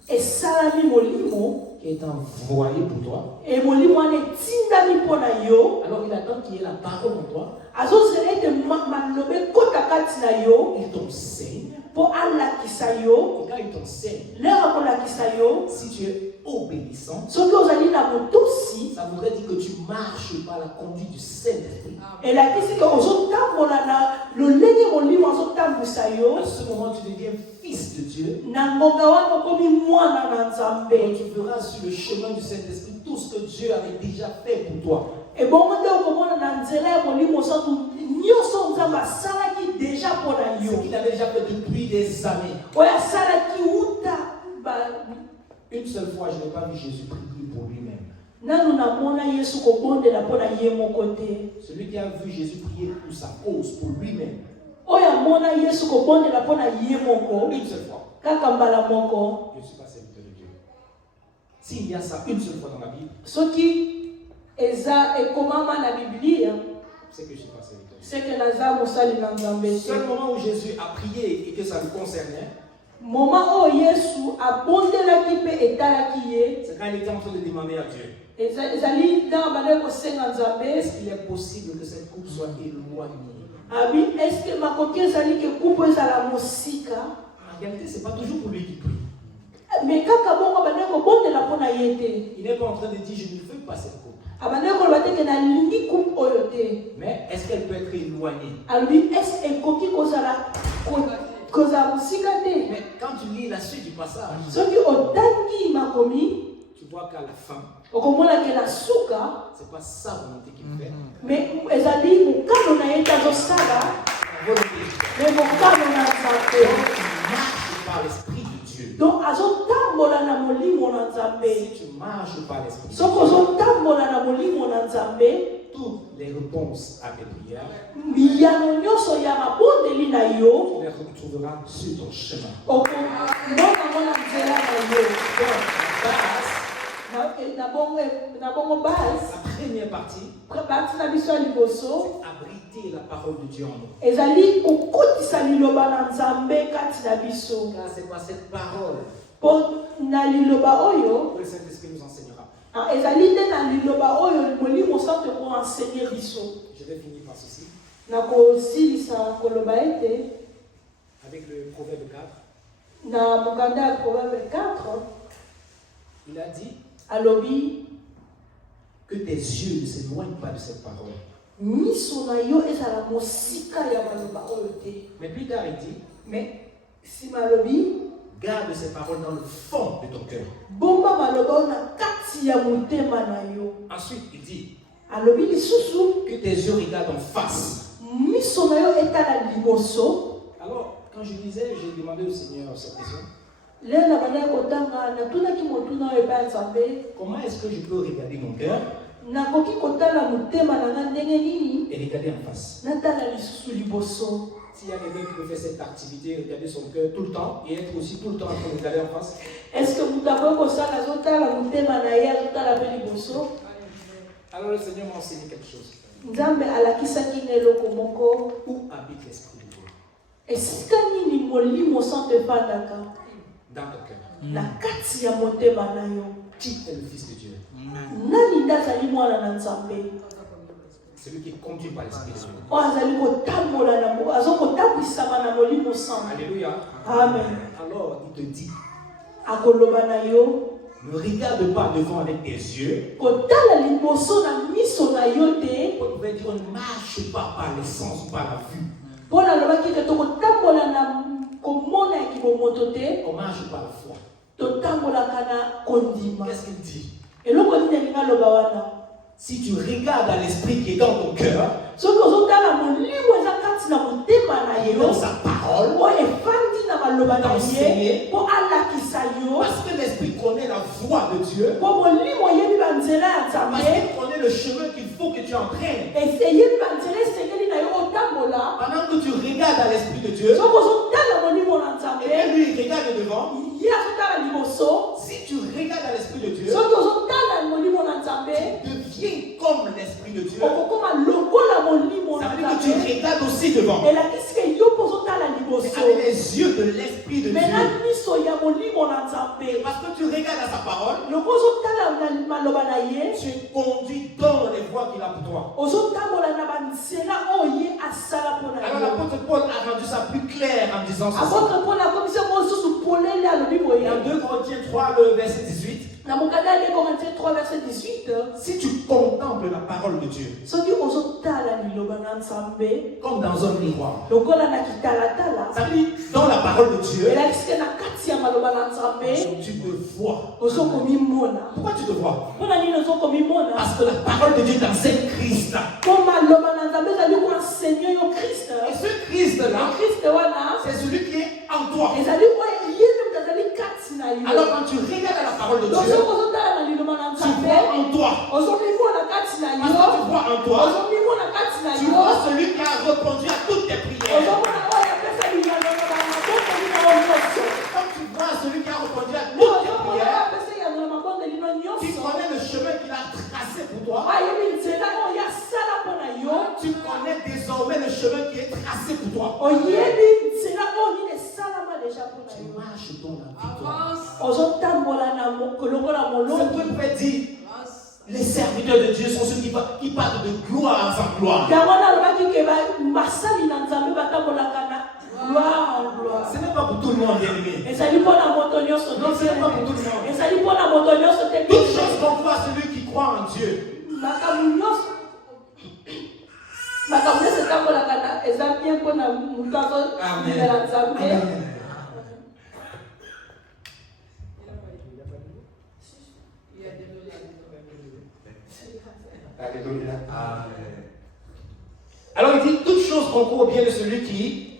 esalami molimo qui est envoyé pour toi. e molimo wana etindami mpo na yo. Alors il attend qu'il y ait la parole en toi. Azozela ete maloba ekota kati na yo Il t'enseigne. mpo alakisa yo. Et quand il t'enseigne, Lero akolakisa yo si tu es obéissant, soki ozali na botosi ça voudrait dire que tu marches par la conduite du Saint-Esprit. elakisi ke ozotambola na lolenge molimo azotambwisa yo. À ce moment, tu deviens fils de Dieu. Na ngonga wana okomi mwana na Et nzambe. tu verras sur le chemin du Saint-Esprit tout ce que Dieu avait déjà fait pour toi. ebongo nde okomona na nzela ya molimo santu nyonso nzambe asalaki deja mpo na Ce yo qu'il avait déjà fait depuis des années. oyo asalaki uta Une seule fois, je n'ai pas vu Jésus prier pour lui-même. nanu namona yesu kobondela mpo na ye moko te. Celui qui a vu Jésus prier pour sa cause, pour lui-même, oyo amona yesu kobondela mpo na ye moko une seule fois, kaka mbala moko. je ne suis pas serviteur de Dieu. S'il y a ça une seule fois dans la Bible, soki eza ekomama na biblia c'est que je ne suis pas serviteur de Dieu. seke naza mosali na nzambe Le te. seul moment où Jésus a prié et que ça le concernait, moma oyo yesu abondelaki mpe etalaki ye c'est quand il était en train de demander à Dieu, ezali ntango bandeki kosenga nzambe. est-ce qu'il est possible que cette coupe soit éloignée? abi eske makoki ezali ke kupu ezala mosika. En réalité, ce n'est pas toujours pour lui qui prie. me kaka bongo bandeki kobondela mpo na ye te. Il n'est pas en train de dire, je ne veux pas cette coupe. abandeki koloba te ke nalingi kupu oyo te. Mais est-ce qu'elle peut être éloignée? alobi ese ekoki kozala mosika te. Mais quand tu lis la suite du passage, soki otangi makomi tu vois qu'à la fin, okomona ke na suka ce n'est pas sa volonté qu'il fait. me ezali mokano na ye te azosala La volonté de Dieu. me mokano na nzambe. Marche par l'Esprit de Dieu. donc azotambola na molimo na nzambe. Si tu marches par l'Esprit de soki Dieu, ozotambola na molimo na nzambe toutes les réponses à tes prières, miyano nyonso ya mabondeli na tu yo les retrouveras sur ton chemin. okomona mona nzela na yo. na bongo base La première partie, parti na biso ya liboso c'est abriter la parole de Dieu en nous. ezali kokotisa liloba na nzambe kati na biso. Car c'est par cette parole mpo na liloba oyo que le Saint-Esprit nous enseignera. ezali nde na liloba oyo molimo santo koenseigner biso. Je vais finir par ceci, na kosilisa koloba ete avec le Proverbe 4. na mokanda ya proverbe 4 Il a dit alobi que tes yeux ne s'éloignent pas de cette parole. miso na yo ezala mosika ya maloba oyo te. Mais plus tard, il dit, me nsima alobi garde ces paroles dans le fond de ton cœur. bomba maloba oyo na kati ya motema na yo. Ensuite, il dit alobi lisusu que tes yeux regardent en face. miso na yo etala liboso. Alors, quand je lisais, j'ai demandé au Seigneur cette question. lelo na bandaki kotanga natunaki motuna oyo epai ya nzambe Comment est-ce que je peux regarder mon cœur nakoki kotala motema na nga ndenge nini et regarder en face? natala lisusu liboso. S'il y a quelqu'un qui peut faire cette activité, regarder son cœur tout le temps et être aussi tout le temps en train de regarder en face, est-ce que moto akoki kosala azotala motema na ye azotala mpe liboso. alors le Seigneur m'a enseigné quelque chose. nzambe alakisaki nga eloko moko. Où habite l'Esprit de Dieu? esika nini molimo santo efandaka Dans ton cœur. na kati ya motema na yo. Qui est le Fils de Dieu? nani nde azali mwana na nzambe Celui qui est conduit par l'Esprit de Dieu. oyo azali kotambola na azokotambwisama na molimo santo. Alléluia. amen. Alors il te dit, akoloba na yo ne regarde pas devant avec tes yeux. kotala liboso na miso na yo te. On pouvait dire, on ne marche pas par les sens ou par la vue. mpo nalobaki te tokotambola na komona ya kibomoto te. On marche par la foi. totambolaka na kondima. Qu'est-ce qu'il dit? eloko nini alingi aloba wana. Si tu regardes à l'Esprit qui est dans ton cœur, soki ozotala molimo eza kati na motema na et yo dans sa parole, oyo efandi na maloba na ye T'enseigner. mpo alakisa yo. parce que l'Esprit connaît la voie de Dieu, mpo molimo oyebi banzela ya parce nzambe. qu'il connaît le chemin qu'il faut que tu entraînes. eyebi banzela esengeli na yo otambola. Pendant que tu regardes à l'Esprit de Dieu, soki ozotala molimo na et nzambe que lui il regarde devant, ye azotala liboso. si tu regardes à l'Esprit de Dieu, soki ozotala molimo na nzambe deviens comme l'Esprit de Dieu. okokoma lokola molimo Ça na veut dire que tu nzambe. regarde aussi devant. elakisike yo mpo ozotala Mais liboso avec les yeux de l'Esprit de me na Dieu. miso ya molimo na nzambe Parce que tu regardes à sa parole, loko ozotala na maloba na ye tu conduis dans les voies qu'il a pour toi. ozotambola na banzela oyo ye asala mpo na Alors yo l'apôtre Paul a rendu ça plus clair en disant ceci. apôtre paul akomisi yango mosusu polele alobi boye Dans 2 Corinthiens 3, le verset 18, na mokanda ya 2 Corinthiens 3 verset 18 si tu contemples la parole de Dieu soki ozotala liloba na nzambe comme dans un miroir, lokola na kitalatala ça veut dire dans la parole de Dieu, elakisike na kati ya maloba na nzambe tu te vois. ozokomimona Pourquoi tu te vois? mpona nini ozokomimona Parce que la parole de Dieu t'enseigne Christ. mpo maloba na nzambe ezali koensegne yo kriste Et ce Christ-là, kriste wana c'est celui qui est en toi. ezali oyo ye moto azali kati na yo Alors quand tu regardes à la parole de Dieu, soki ozotala na liloba na tu nzambe vois en toi. ozomimona kati na Parce que tu yo vois en toi, ozomimona kati na tu yo vois celui qui a répondu à toutes tes prières. ozomona oyo apesa bilano na mabondeli na yo nyonso Quand tu vois celui qui a répondu à nde toutes tes ozomona oyo prières, apesa yano na mabondeli no tu nyonso connais le chemin qu'il a tracé pour toi. ayebi nzela oyo asala mpo na yo Tu connais désormais le chemin qui est tracé pour toi. oyebi nzela oyo nini esalama deja mpo na Tu yo marches dans la victoire. ozotambola na lokola Ce molongi que peut dire, les serviteurs de Dieu sont ceux qui partent de gloire en gloire. yango wana alobaki ke basali na nzambe batambolaka na gloire en gloire Ce n'est pas pour tout le monde, bien aimé. ezali mpo na moto nyonso Non, ce n'est pas pour tout le monde. ezali mpo na moto nyonso te Toute chose qu'on voit celui qui croit en Dieu. makambo nyonso etambolaka na eza bien mpo na moto azobimela nzambe Alléluia. Alors il dit, toute chose concourt au bien de celui qui...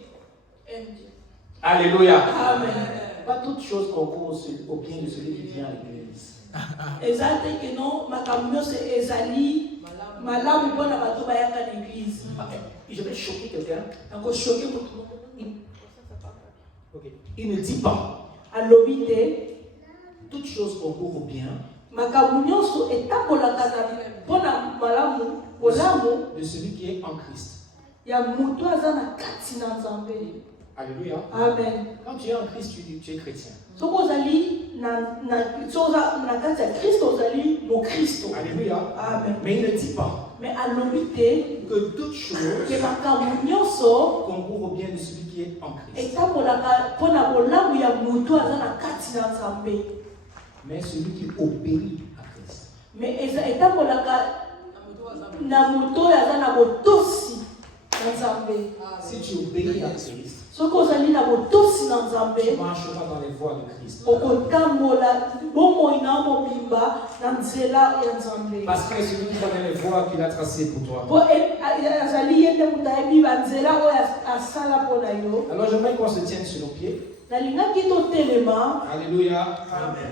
Alléluia. amen Pas toute chose concourt au bien de celui qui vient à l'église. eza te ke no makambo nyonso ezali malamu mpo na bato bayaka na église Je vais choquer quelqu'un. nakoshoke moto moko Il ne dit pas, alobi te toute chose concourt au bien makambo nyonso etambolaka mpo na bolamu de celui qui est en Christ. ya moto aza na kati na nzambe Alléluia. amen Quand tu es en Christ, tu es chrétien. soki ozali soki oza na kati ya kristo ozali mokristo Alléluia. amen Mais il ne dit pas mais alobi te que toute chose ke makambo nyonso concourt au bien de celui qui est en Christ. etambolaka mpo na bolamu ya moto aza na kati na nzambe Mais celui qui obéit à Christ. mais etambolaka na moto oyo aza na botosi na nzambe Si tu obéis à Christ, soki ozali na botosi na tu nzambe marcheras dans les voies de Christ. okotambola bomoi na mobimba na nzela ya nzambe Parce que celui qui connaît les voies qu'il a tracées pour toi. po azali ye nde moto ayebi banzela oyo asala mpo na yo Alors j'aimerais qu'on se tienne sur nos pieds. nalingaki totelema Alléluia. Amen.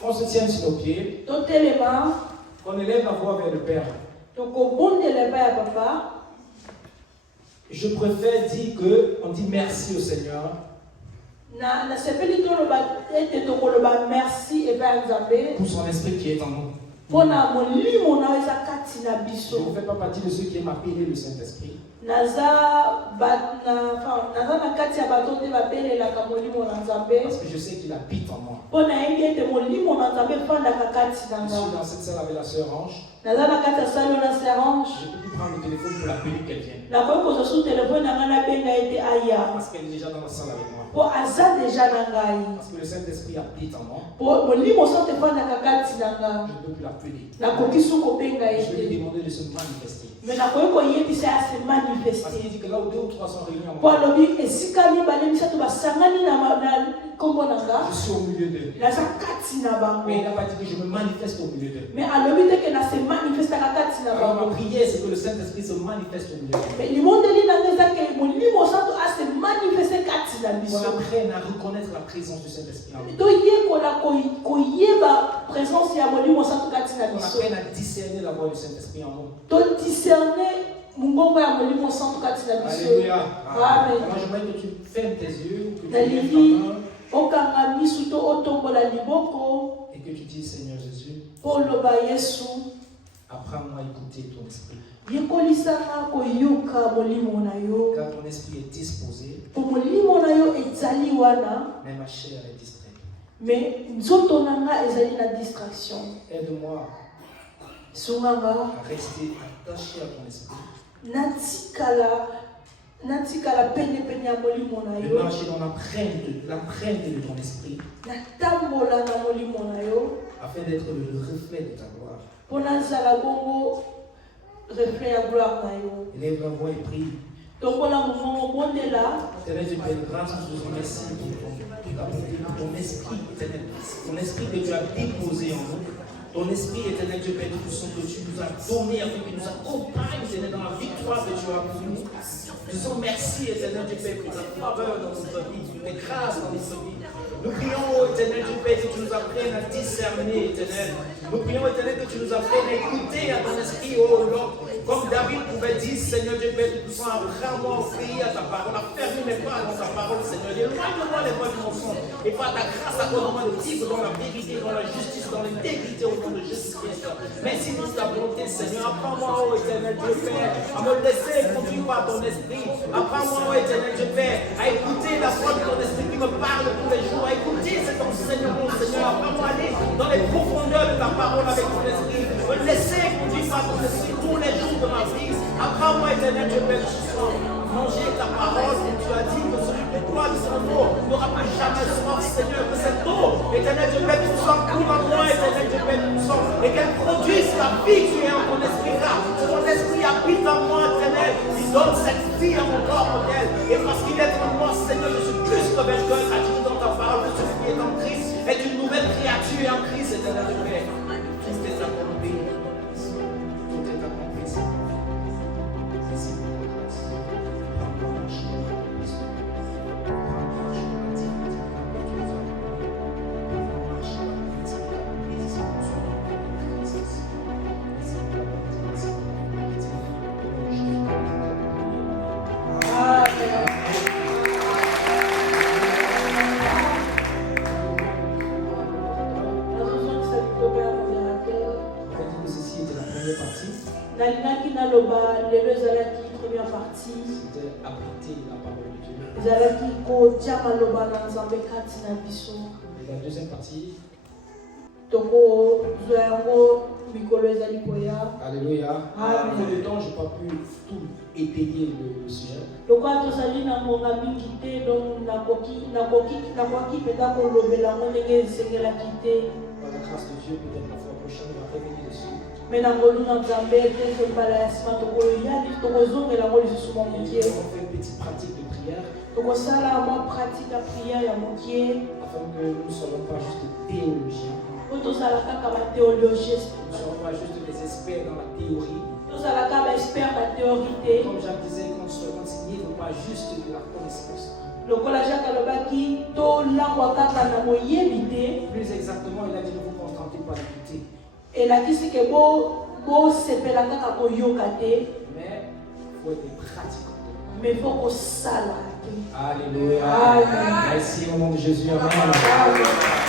Qu'on se tienne sur nos pieds. totelema Qu'on élève la voix vers le Père. tokobondela epai ya papa Je préfère dire qu'on dit merci au Seigneur nasepeli toloba ete tokoloba merci epai ya nzambe pour son esprit qui est en nous. mpo na molimo na yo eza kati na Je biso ne fais pas partie de ceux qui aiment appeler le Saint-Esprit. naza na kati ya bato te babelelaka molimo na nzambe Parce que je sais qu'il habite en moi. mpo nayebi ete molimo na nzambe efandaka kati na Je suis nga dans cette salle avec la sœur Ange. naza na kati ya salo na serange Je peux plus prendre le téléphone pour l'appeler qu'elle vienne. nakoki kozwa su telefone na ngai nabenga ete aya Parce qu'elle est déjà dans la salle avec moi. mpo aza deja na ngai Parce que le Saint-Esprit habite en moi. mpo molimo santo efandaka kati na nga Je ne peux plus l'appeler. nakoki su kobenga Je vais lui ete demander de se manifester. me nakoki koyebisa ya se Parce manifeste qu'il dit que là où 2 ou 3 sont réunis en mpo moi, alobi esika mibale misato basangani na nkombo na nga je suis au milieu d'eux. naza kati na bango Mais il n'a pas dit que je me manifeste au milieu d'eux. me alobi te ke na se manifestaka kati na Alors ma bango prière, c'est que le Saint-Esprit se manifeste au milieu d'eux. me limondeli na nga eza ke molimo santo ase manifeste kati na Qu'on biso apprenne à reconnaître la présence du Saint-Esprit en nous. toyekola koyeba présence ya molimo santo kati na Qu'on biso apprenne à discerner la voix du Saint-Esprit en nous. todiscerne mongongo ya molimo santo kati na biso Alléluia. amen Alors j'aimerais que tu fermes tes yeux, que tu nalingi lèves ta main okanga misu to otombola liboko et que tu dises Seigneur Jésus, mpo oloba yesu Apprends-moi à écouter ton esprit. Yekolisanga koyoka molimo na yo. Car ton esprit est disposé, Po molimo na yo ezali wana, mais ma chair est distraite. mais nzoto nanga ezali na distraction. Aide-moi Sunganga à rester attaché à ton esprit, natikala pene pene ya molimo na de yo. marcher dans l'empreinte de ton esprit, Natambola na molimo na yo. afin d'être le reflet de ta gloire. Po nazala bongo reflet ya gloire na yo. Élève la voix et prie. Tombola mongongo bondela. Éternel Dieu, Père, grâce à Dieu, merci pour ton esprit, éternel. Ton esprit que tu as déposé en nous. Ton esprit, éternel Dieu, Père, tout ce que tu nous as donné, afin qu'il nous accompagne, éternel, dans la victoire que tu as pour nous. Nous disons merci, éternel Dieu, Père, pour ta faveur dans notre vie, pour tes grâces dans notre vie. Nous prions, éternel Dieu, Père, que tu nous apprennes à discerner, éternel. Nous prions, éternel, que tu nous apprennes à écouter à ton esprit, oh Lord. Comme David pouvait dire, Seigneur Dieu, Père, tout puissant, apprends-moi à obéir à ta parole, à fermer mes pas dans ta parole, Seigneur. Éloigne-moi les voies du mensonge. Et par ta grâce, accorde-moi de vivre dans la vérité, dans la justice, dans l'intégrité au nom de Jésus-Christ. Merci pour ta volonté, Seigneur. Apprends-moi, oh éternel Dieu, Père, à me laisser conduire par ton esprit. Apprends-moi, oh éternel Dieu, Père, à écouter la voix de ton esprit qui me parle tous les jours, à écouter cet enseignement, Seigneur. Apprends-moi à aller dans les profondeurs de ta parole avec ton esprit. Me laisser conduire par ton esprit tous les jours de ma vie. Apprends-moi, éternel Dieu, Père, manger ta parole. Tu as dit que celui qui boit de son eau n'aura plus jamais soif, Seigneur. Que cette eau, éternel Dieu, Père, tout sang coule en moi, éternel Dieu, Père, tout sang. Et qu'elle produise la vie qui est en ton esprit là. Que ton esprit habite en moi, éternel. Il donne cette vie à mon corps, modèle. Et parce qu'il est en moi, Seigneur, je suis plus que vainqueur. Tu as dit dans ta parole que celui qui est en Christ est une nouvelle créature en Christ, éternel Dieu, Père. Christ est ta volonté. Tout est accompli. Merci pour ta grâce. Prends-moi ma chair. Prends-moi ma chair. Ceci était la première partie. Nalingaki naloba lelo ezalaki première partie. C'était abriter la parole de Dieu. Ezalaki kotia maloba na nzambe kati na biso. Et la deuxième partie. Tokozwa yango mikolo ezali koya. Alléluia. Amen. Pour le temps, je n'ai pas pu tout étayer le sujet. Lokola tozali na ngonga mingi te, donc nakoki mpenza kolobela ngo ndenge esengelaki te. Par la grâce de Dieu, peut-être la fois prochaine, on va revenir dessus. Mais na ngolu na nzambe te mbala ya nsima tokozongela ngo lisusu mwa mokie. On fait une petite pratique de prière. Tokosala mwa pratique ya prière ya mokie. Afin que nous ne soyons pas juste théologiens. Po tozala kaka bathéologien. Nous ne soyons pas juste des experts dans la théorie. Tozala kaka baexpert na théorie te. Comme Jacques disait, qu'on soit enseigné, il ne faut pas juste de la connaissance. Lokola Jacques alobaki tolangwa kaka na moyebi te. Plus exactement, il a dit ne vous contentez pas d'écouter. Elakisi ke bosepela kaka koyoka te. Mais il faut être pratique. Mais il faut kosala te. Alléluia. Amen. Merci au nom de Jésus. Amen. Amen.